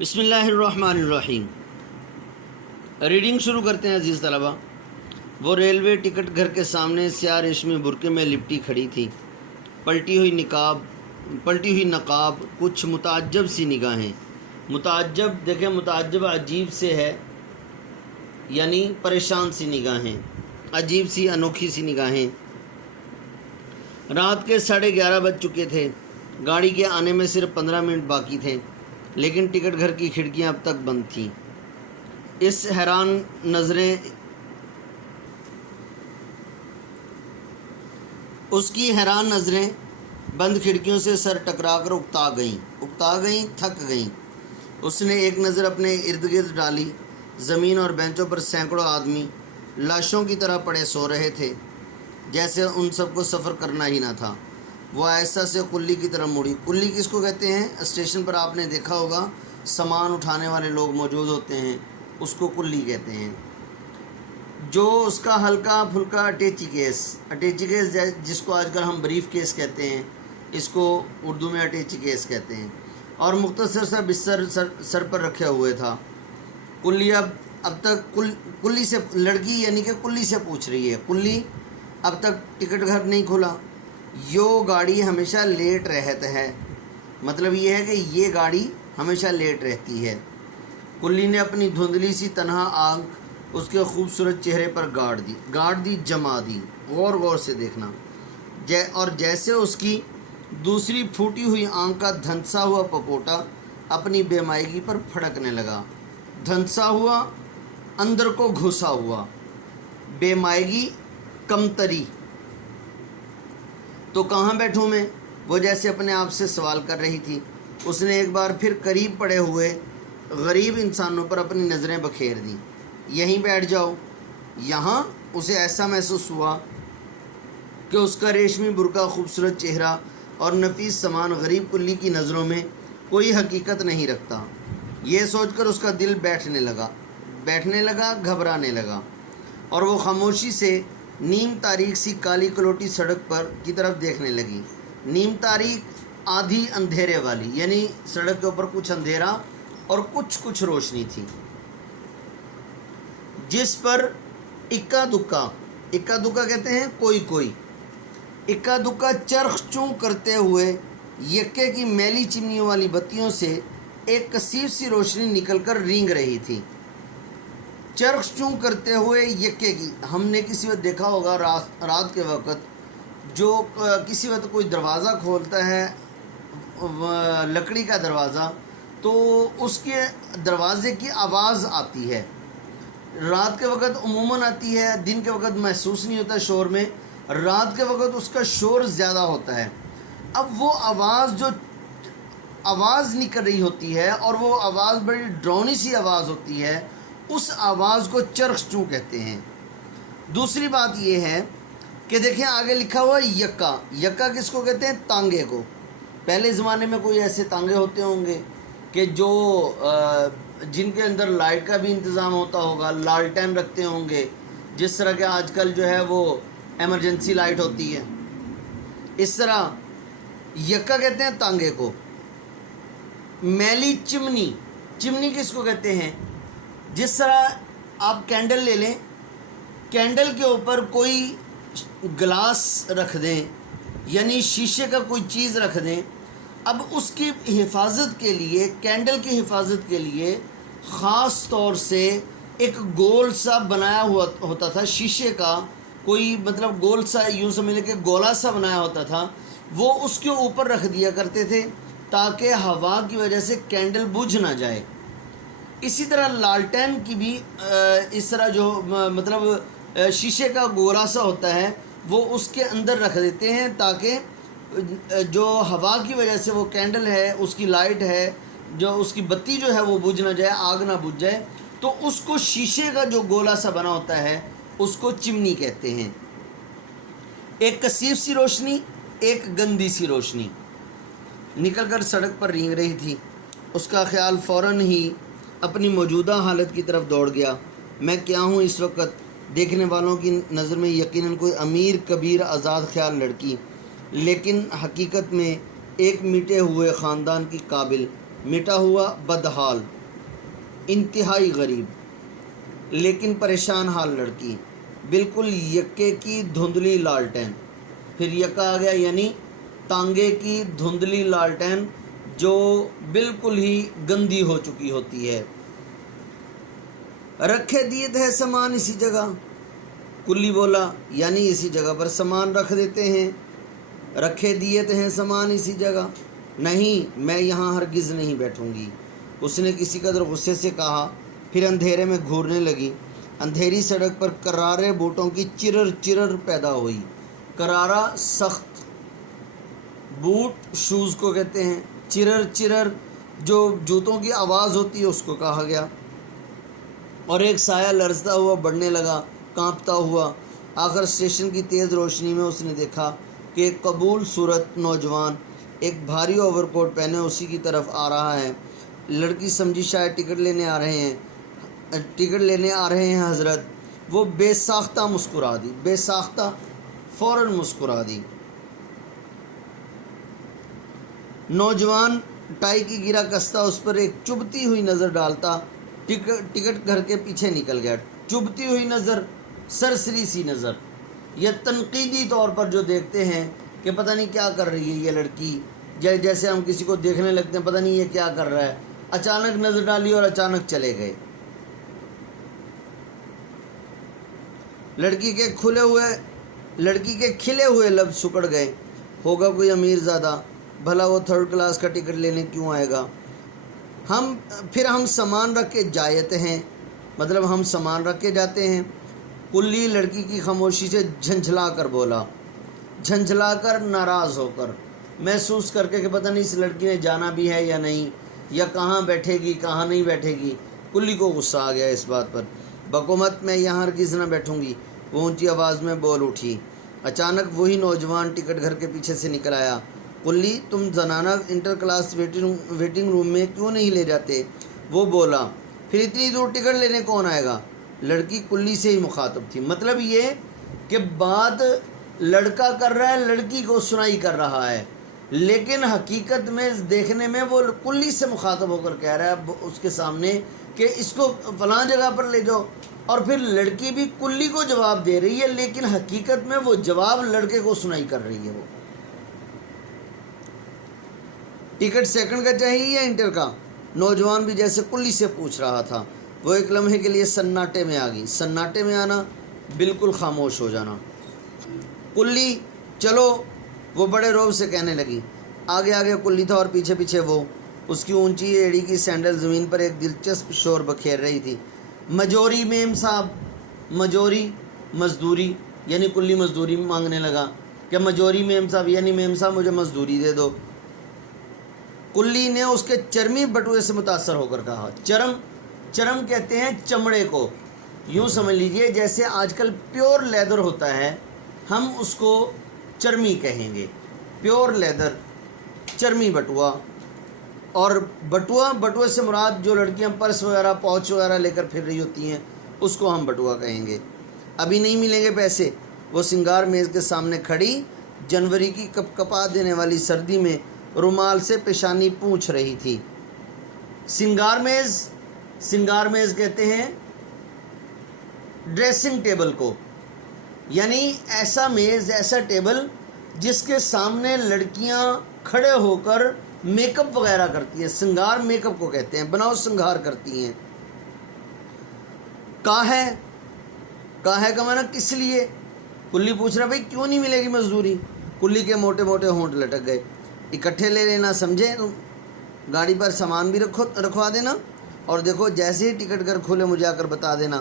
बिस्मिल्लाहिर्रहमानिर्रहीम। रीडिंग शुरू करते हैं अजीज़ तलबा। वो रेलवे टिकट घर के सामने स्याह रेशमी बुरके में लिपटी खड़ी थी। पलटी हुई नकाब, कुछ मुताज्जब सी निगाहें। मुताज्जब देखें, मुताज्जब अजीब से है, यानी परेशान सी निगाहें, अजीब सी अनोखी सी निगाहें। रात के 11:30 बज चुके थे। गाड़ी के आने में सिर्फ 15 मिनट बाकी थे, लेकिन टिकट घर की खिड़कियां अब तक बंद थीं। उसकी हैरान नज़रें बंद खिड़कियों से सर टकराकर उकता गईं, थक गईं। उसने एक नज़र अपने इर्द गिर्द डाली। ज़मीन और बेंचों पर सैकड़ों आदमी लाशों की तरह पड़े सो रहे थे, जैसे उन सबको सफ़र करना ही ना था। वो ऐसा से कुल्ली की तरफ मुड़ी। कुल्ली किसको कहते हैं? स्टेशन पर आपने देखा होगा, सामान उठाने वाले लोग मौजूद होते हैं, उसको कुल्ली कहते हैं। जो उसका हल्का फुल्का अटैची केस जिसको आजकल हम ब्रीफ केस कहते हैं, इसको उर्दू में अटैची केस कहते हैं, और मुख्तसर सा बिस्तर सर पर रखे हुए था। कुल्ली अब तक कुल्ली से, लड़की यानी कि कुल्ली से पूछ रही है, कुल्ली अब तक टिकट घर नहीं खुला? यो गाड़ी हमेशा लेट रहता है। मतलब ये है कि ये गाड़ी हमेशा लेट रहती है। कुल्ली ने अपनी धुंधली सी तन्हा आँख उसके खूबसूरत चेहरे पर गाड़ दी, जमा दी। गौर से देखना। और जैसे उसकी दूसरी फूटी हुई आँख का धंसा हुआ पपोटा अपनी बेमायगी पर फड़कने लगा। धंसा हुआ, अंदर को घुसा हुआ, बेमायगी, कमतरी। तो कहाँ बैठूँ मैं? वो जैसे अपने आप से सवाल कर रही थी। उसने एक बार फिर करीब पड़े हुए गरीब इंसानों पर अपनी नज़रें बखेर दी। यहीं बैठ जाओ। यहाँ उसे ऐसा महसूस हुआ कि उसका रेशमी बुर्का, खूबसूरत चेहरा और नफीस सामान गरीब कुल्ली की नज़रों में कोई हकीकत नहीं रखता। ये सोचकर उसका दिल बैठने लगा, घबराने लगा, और वो खामोशी से नीम तारीख सी काली कलोटी सड़क पर की तरफ देखने लगी। नीम तारीख, आधी अंधेरे वाली, यानी सड़क के ऊपर कुछ अंधेरा और कुछ रोशनी थी, जिस पर इक्का दुक्का कहते हैं कोई इक्का दुक्का चरख चूं करते हुए यक्के की मैली चिमनियों वाली बत्तियों से एक कसीर सी रोशनी निकलकर रींग रही थी। चरख चूं करते हुए यक्के की, हमने किसी वक्त देखा होगा रात के वक़्त, जो किसी वक्त कोई दरवाज़ा खोलता है, लकड़ी का दरवाज़ा, तो उसके दरवाज़े की आवाज़ आती है। रात के वक़्त उमूमन आती है, दिन के वक़्त महसूस नहीं होता शोर में, रात के वक़्त उसका शोर ज़्यादा होता है। अब वो आवाज़ निकल रही होती है, और वो आवाज़ बड़ी डरावनी सी आवाज़ होती है। उस आवाज़ को चरख चूं कहते हैं। दूसरी बात ये है कि देखें, आगे लिखा हुआ यक्का किसको कहते हैं? तांगे को। पहले ज़माने में कोई ऐसे तांगे होते होंगे कि जो जिनके अंदर लाइट का भी इंतज़ाम होता होगा, लालटेन रखते होंगे, जिस तरह के आजकल जो है वो एमरजेंसी लाइट होती है, इस तरह यक्का कहते हैं तांगे को। मैली चिमनी किसको कहते हैं? जिस तरह आप कैंडल ले लें, कैंडल के ऊपर कोई ग्लास रख दें, यानी शीशे का कोई चीज़ रख दें। अब उसकी हिफाजत के लिए, कैंडल की हिफाजत के लिए ख़ास तौर से एक गोल सा बनाया हुआ होता था, शीशे का कोई, मतलब गोल सा, यूँ समझ लें कि गोला सा बनाया होता था। वो उसके ऊपर रख दिया करते थे ताकि हवा की वजह से कैंडल बुझ ना जाए। इसी तरह लालटेन की भी इस तरह जो मतलब शीशे का गोला सा होता है, वो उसके अंदर रख देते हैं ताकि जो हवा की वजह से वो कैंडल है, उसकी लाइट है, जो उसकी बत्ती जो है वो बुझ ना जाए, आग ना बुझ जाए। तो उसको शीशे का जो गोला सा बना होता है, उसको चिमनी कहते हैं। एक कसीर सी रोशनी, एक गंदी सी रोशनी निकलकर सड़क पर रेंग रही थी। उसका ख्याल फ़ौरन ही अपनी मौजूदा हालत की तरफ दौड़ गया। मैं क्या हूँ इस वक्त? देखने वालों की नज़र में यकीनन कोई अमीर कबीर आज़ाद ख्याल लड़की, लेकिन हकीकत में एक मिटे हुए ख़ानदान की काबिल मिटा हुआ, बदहाल, इंतहाई गरीब, लेकिन परेशान हाल लड़की, बिल्कुल यक्के की धुंधली लालटेन। फिर यक्का आ गया यानी तांगे की धुंधली लालटेन जो बिल्कुल ही गंदी हो चुकी होती है। रखे दिए थे सामान इसी जगह, कुल्ली बोला यानी इसी जगह पर सामान रख देते हैं। रखे दिए थे सामान इसी जगह, नहीं मैं यहाँ हरगिज़ नहीं बैठूंगी, उसने किसी कदर गुस्से से कहा। फिर अंधेरे में घूरने लगी। अंधेरी सड़क पर करारे बूटों की चिरर चिरर पैदा हुई। करारा सख्त, बूट शूज़ को कहते हैं, चिरर चिरर जो जूतों की आवाज़ होती है उसको कहा गया। और एक साया लरजता हुआ बढ़ने लगा, कांपता हुआ। आखिर स्टेशन की तेज़ रोशनी में उसने देखा कि एक कबूल सूरत नौजवान एक भारी ओवरकोट पहने उसी की तरफ आ रहा है। लड़की समझी शायद टिकट लेने आ रहे हैं हजरत। वो बेसाख्ता मुस्कुरा दी, बेसाख्ता फ़ौरन मुस्कुरा दी। नौजवान टाई की गिरा कसता उस पर एक चुभती हुई नज़र डालता टिकट घर के पीछे निकल गया। चुभती हुई नज़र, सरसरी सी नज़र, यह तनकीदी तौर पर जो देखते हैं कि पता नहीं क्या कर रही है ये लड़की, जैसे हम किसी को देखने लगते हैं पता नहीं ये क्या कर रहा है। अचानक नज़र डाली और अचानक चले गए। लड़की के खिले हुए लब सुकड़ गए। होगा कोई अमीरज़ादा, भला वो 3rd क्लास का टिकट लेने क्यों आएगा। फिर हम सामान रख के जाते हैं, मतलब हम सामान रख के जाते हैं। कुल्ली लड़की की खामोशी से झंझला कर बोला, झंझला कर, नाराज़ होकर, महसूस करके कि पता नहीं इस लड़की ने जाना भी है या नहीं, या कहाँ बैठेगी कहाँ नहीं बैठेगी। कुल्ली को गुस्सा आ गया इस बात पर। बको मत, मैं यहाँ हरगिज़ न बैठूँगी, वो ऊंची आवाज़ में बोल उठी। अचानक वही नौजवान टिकट घर के पीछे से निकल आया। कुल्ली, तुम जनाना इंटर क्लास वेटिंग रूम में क्यों नहीं ले जाते, वो बोला। फिर इतनी दूर टिकट लेने कौन आएगा। लड़की कुल्ली से ही मुखातब थी, मतलब ये कि बात लड़का कर रहा है, लड़की को सुनाई कर रहा है, लेकिन हकीकत में देखने में वो कुल्ली से मुखातब होकर कह रहा है उसके सामने कि इसको फलां जगह पर ले जाओ। और फिर लड़की भी कुल्ली को जवाब दे रही है, लेकिन हकीकत में वो जवाब लड़के को सुनाई कर रही है। वो टिकट 2nd का चाहिए या इंटर का, नौजवान भी जैसे कुल्ली से पूछ रहा था। वो एक लम्हे के लिए सन्नाटे में आ गई। सन्नाटे में आना, बिल्कुल खामोश हो जाना। कुल्ली चलो, वो बड़े रौब से कहने लगी। आगे आगे कुल्ली था और पीछे पीछे वो। उसकी ऊंची एड़ी की सैंडल ज़मीन पर एक दिलचस्प शोर बखेर रही थी। मजोरी मेम साहब, मजोरी मजदूरी, यानी कुल्ली मजदूरी मांगने लगा कि मजोरी मेम साहब यानी मेम साहब मुझे मजदूरी दे दो। कुल्ली ने उसके चर्मी बटुए से मुतासर होकर कहा। चरम कहते हैं चमड़े को, यूँ समझ लीजिए जैसे आजकल प्योर लेदर होता है, हम उसको चर्मी कहेंगे। प्योर लेदर, चर्मी बटुआ। और बटुए से मुराद जो लड़कियां पर्स वगैरह पाउच वगैरह लेकर फिर रही होती हैं, उसको हम बटुआ कहेंगे। अभी नहीं मिलेंगे पैसे। वो सिंगार मेज़ के सामने खड़ी जनवरी की कपकपा देने वाली सर्दी में रुमाल से पेशानी पूंछ रही थी। सिंगार मेज़ कहते हैं ड्रेसिंग टेबल को, यानी ऐसा मेज़, ऐसा टेबल जिसके सामने लड़कियां खड़े होकर मेकअप वगैरह करती हैं। सिंगार मेकअप को कहते हैं, बनाओ सिंगार करती हैं। काहे का माना किस लिए। कुल्ली पूछ रहा, भाई क्यों नहीं मिलेगी मजदूरी। कुल्ली के मोटे मोटे होंठ लटक गए। इकट्ठे ले लेना, समझे तुम, गाड़ी पर सामान भी रखवा देना, और देखो जैसे ही टिकट घर खुले मुझे आकर बता देना,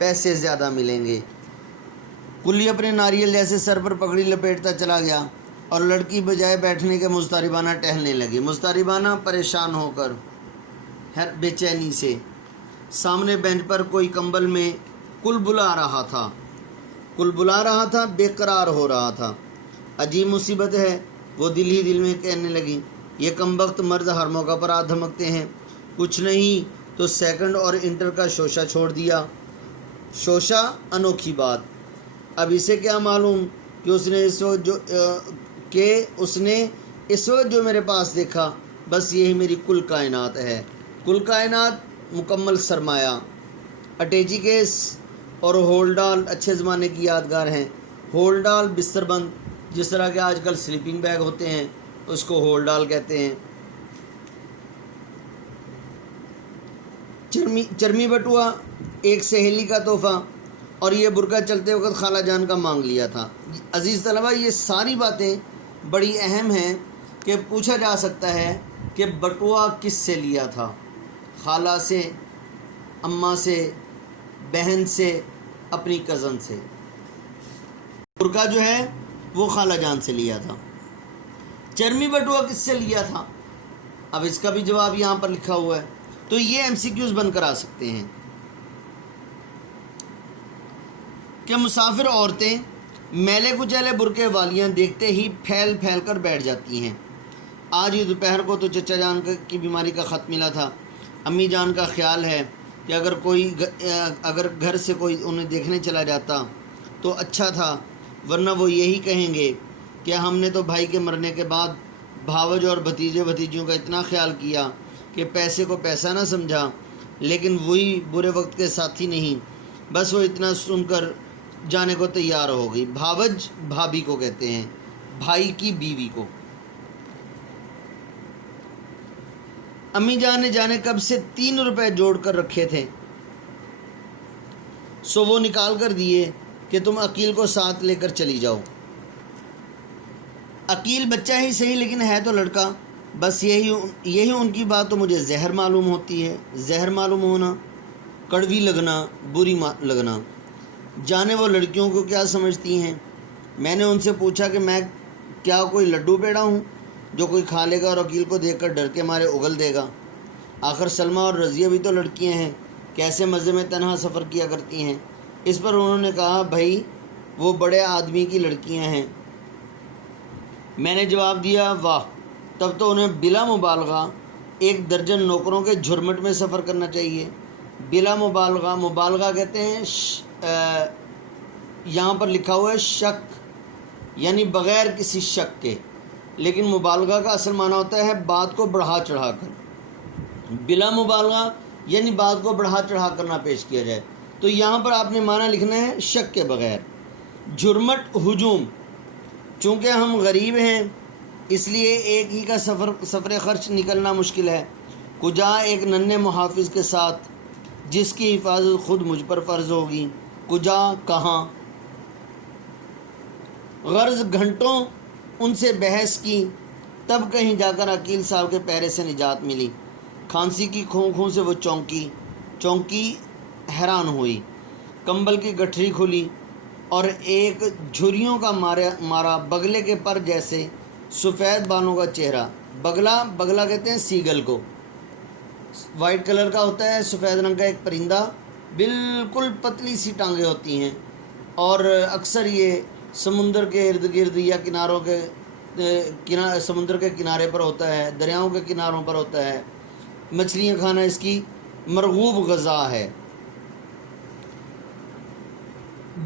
पैसे ज़्यादा मिलेंगे। कुल्ली अपने नारियल जैसे सर पर पगड़ी लपेटता चला गया और लड़की बजाय बैठने के मुस्तारिबाना टहलने लगी। मुस्तारिबाना परेशान होकर, बेचैनी से। सामने बेंच पर कोई कंबल में कुलबुला रहा था, बेकरार हो रहा था। अजीब मुसीबत है, वो दिल ही दिल में कहने लगी। ये कमबख्त मर्द हर मौका पर आ धमकते हैं, कुछ नहीं तो 2nd और इंटर का शोशा छोड़ दिया। शोशा अनोखी बात। अब इसे क्या मालूम कि उसने इस वक्त जो मेरे पास देखा بس یہی میری کل کائنات ہے. کل کائنات مکمل سرمایہ. اٹیچی کیس اور ہولڈال اچھے زمانے کی یادگار ہیں. ہولڈال بستر بند، جس طرح کے آج کل سلیپنگ بیگ ہوتے ہیں اس کو ہولڈال کہتے ہیں. چرمی بٹوا ایک سہیلی کا تحفہ، اور یہ برقع چلتے وقت خالہ جان کا مانگ لیا تھا. عزیز طلبہ، یہ ساری باتیں بڑی اہم ہیں کہ پوچھا جا سکتا ہے کہ بٹوا کس سے لیا تھا؟ خالہ سے، اماں سے، بہن سے، اپنی کزن سے. برقع جو ہے وہ خالہ جان سے لیا تھا. چرمی بٹوا کس سے لیا تھا؟ اب اس کا بھی جواب یہاں پر لکھا ہوا ہے، تو یہ ایم سی کیوز بن کر آ سکتے ہیں کہ مسافر عورتیں میلے کچیلے برقعے والیاں دیکھتے ہی پھیل پھیل کر بیٹھ جاتی ہیں. آج ہی دوپہر کو تو چچا جان کی بیماری کا خط ملا تھا. امی جان کا خیال ہے کہ اگر گھر سے کوئی انہیں دیکھنے چلا جاتا تو اچھا تھا، ورنہ وہ یہی کہیں گے کہ ہم نے تو بھائی کے مرنے کے بعد بھاوج اور بھتیجے بھتیجیوں کا اتنا خیال کیا کہ پیسے کو پیسہ نہ سمجھا، لیکن وہی برے وقت کے ساتھی نہیں. بس وہ اتنا سن کر جانے کو تیار ہو گئی. بھاوج بھابھی کو کہتے ہیں، بھائی کی بیوی کو. امی جان نے جانے کب سے 3 روپے جوڑ کر رکھے تھے، سو وہ نکال کر دیے کہ تم عقیل کو ساتھ لے کر چلی جاؤ. عقیل بچہ ہی صحیح لیکن ہے تو لڑکا. بس یہی ان کی بات تو مجھے زہر معلوم ہوتی ہے. زہر معلوم ہونا، کڑوی لگنا، بری لگنا. جانے وہ لڑکیوں کو کیا سمجھتی ہیں. میں نے ان سے پوچھا کہ میں کیا کوئی لڈو پیڑا ہوں جو کوئی کھا لے گا اور عقیل کو دیکھ کر ڈر کے مارے اگل دے گا. آخر سلمہ اور رضیہ بھی تو لڑکیاں ہیں، کیسے مزے میں تنہا سفر کیا کرتی ہیں. اس پر انہوں نے کہا، بھائی وہ بڑے آدمی کی لڑکیاں ہیں. میں نے جواب دیا، واہ، تب تو انہیں بلا مبالغہ 1 درجن نوکروں کے جھرمٹ میں سفر کرنا چاہیے. بلا مبالغہ، مبالغہ کہتے ہیں یہاں پر لکھا ہوا ہے شک، یعنی بغیر کسی شک کے، لیکن مبالغہ کا اصل معنی ہوتا ہے بات کو بڑھا چڑھا کر. بلا مبالغہ یعنی بات کو بڑھا چڑھا کر نہ پیش کیا جائے. تو یہاں پر آپ نے معنی لکھنا ہے شک کے بغیر. جھرمٹ، ہجوم. چونکہ ہم غریب ہیں اس لیے ایک ہی کا سفر خرچ نکلنا مشکل ہے. کجا ایک ننھے محافظ کے ساتھ جس کی حفاظت خود مجھ پر فرض ہوگی. کجا، کہاں. غرض گھنٹوں ان سے بحث کی، تب کہیں جا کر عقیل صاحب کے پہرے سے نجات ملی. کھانسی کی کھوں سے وہ چونکی حیران ہوئی. کمبل کی گٹھری کھلی اور ایک جھریوں کا مارا بگلے کے پر جیسے سفید بالوں کا چہرہ. بگلا کہتے ہیں سیگل کو. وائٹ کلر کا ہوتا ہے، سفید رنگ کا ایک پرندہ، بالکل پتلی سی ٹانگیں ہوتی ہیں، اور اکثر یہ سمندر کے ارد گرد یا سمندر کے کنارے پر ہوتا ہے، دریاؤں کے کناروں پر ہوتا ہے. مچھلیاں کھانا اس کی مرغوب غذا ہے.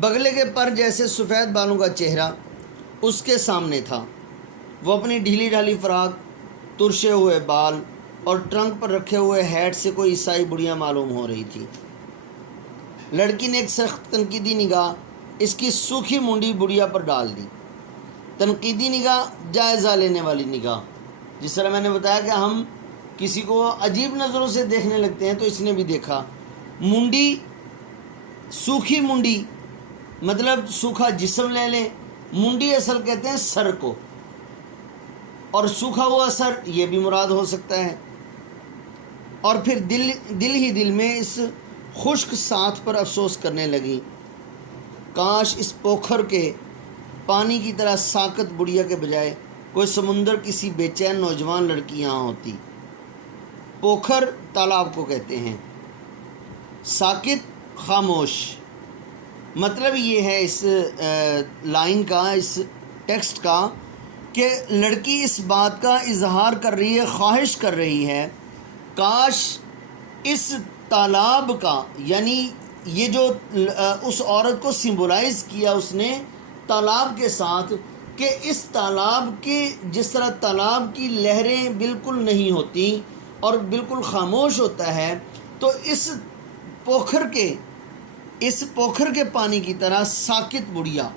بگلے کے پر جیسے سفید بالوں کا چہرہ اس کے سامنے تھا. وہ اپنی ڈھیلی ڈھالی فراق، ترشے ہوئے بال اور ٹرنک پر رکھے ہوئے ہیٹ سے کوئی عیسائی بڑھیا معلوم ہو رہی تھی. لڑکی نے ایک سخت تنقیدی نگاہ اس کی سوکھی منڈی بڑھیا پر ڈال دی. تنقیدی نگاہ، جائزہ لینے والی نگاہ. جس طرح میں نے بتایا کہ ہم کسی کو عجیب نظروں سے دیکھنے لگتے ہیں، تو اس نے بھی دیکھا. منڈی، سوکھی منڈی مطلب سوکھا جسم لے لیں. منڈی اصل کہتے ہیں سر کو، اور سوکھا ہوا سر یہ بھی مراد ہو سکتا ہے. اور پھر دل ہی دل میں اس خشک ساتھ پر افسوس کرنے لگی. کاش اس پوکھر کے پانی کی طرح ساکت بڑھیا کے بجائے کوئی سمندر کسی بے چین نوجوان لڑکی یہاں ہوتی. پوکھر تالاب کو کہتے ہیں. ساکت، خاموش. مطلب یہ ہے اس لائن کا، اس ٹیکسٹ کا، کہ لڑکی اس بات کا اظہار کر رہی ہے، خواہش کر رہی ہے، کاش اس تالاب کا، یعنی یہ جو اس عورت کو سمبولائز کیا اس نے تالاب کے ساتھ، کہ اس تالاب کے جس طرح تالاب کی لہریں بالکل نہیں ہوتی اور بالکل خاموش ہوتا ہے، تو اس پوکھر کے پانی کی طرح ساکت بڑیا،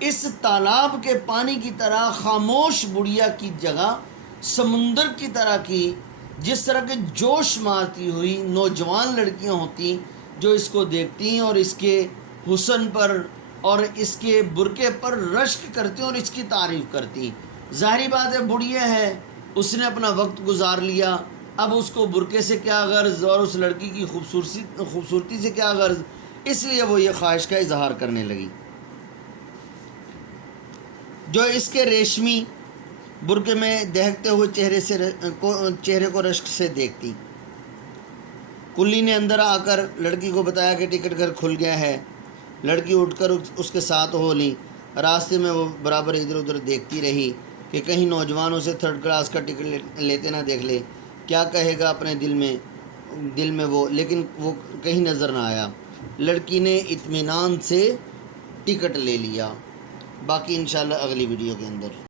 اس تالاب کے پانی کی طرح خاموش بڑیا کی جگہ سمندر کی طرح کی، جس طرح کے جوش مارتی ہوئی نوجوان لڑکیاں ہوتی جو اس کو دیکھتی ہیں اور اس کے حسن پر اور اس کے برقعے پر رشک کرتی اور اس کی تعریف کرتی۔ ظاہری بات ہے بڑھیا ہے، اس نے اپنا وقت گزار لیا، اب اس کو برقعے سے کیا غرض اور اس لڑکی کی خوبصورتی سے کیا غرض، اس لیے وہ یہ خواہش کا اظہار کرنے لگی۔ جو اس کے ریشمی برقعے میں دہکتے ہوئے چہرے کو رشک سے دیکھتی۔ کلی نے اندر آ کر لڑکی کو بتایا کہ ٹکٹ گھر کھل گیا ہے۔ لڑکی اٹھ کر اس کے ساتھ ہو لی۔ راستے میں وہ برابر ادھر ادھر دیکھتی رہی کہ کہیں نوجوانوں سے تھرڈ کلاس کا ٹکٹ لیتے نہ دیکھ لے، کیا کہے گا اپنے دل میں وہ، لیکن وہ کہیں نظر نہ آیا۔ لڑکی نے اطمینان سے ٹکٹ لے لیا۔ باقی انشاءاللہ اگلی ویڈیو کے اندر۔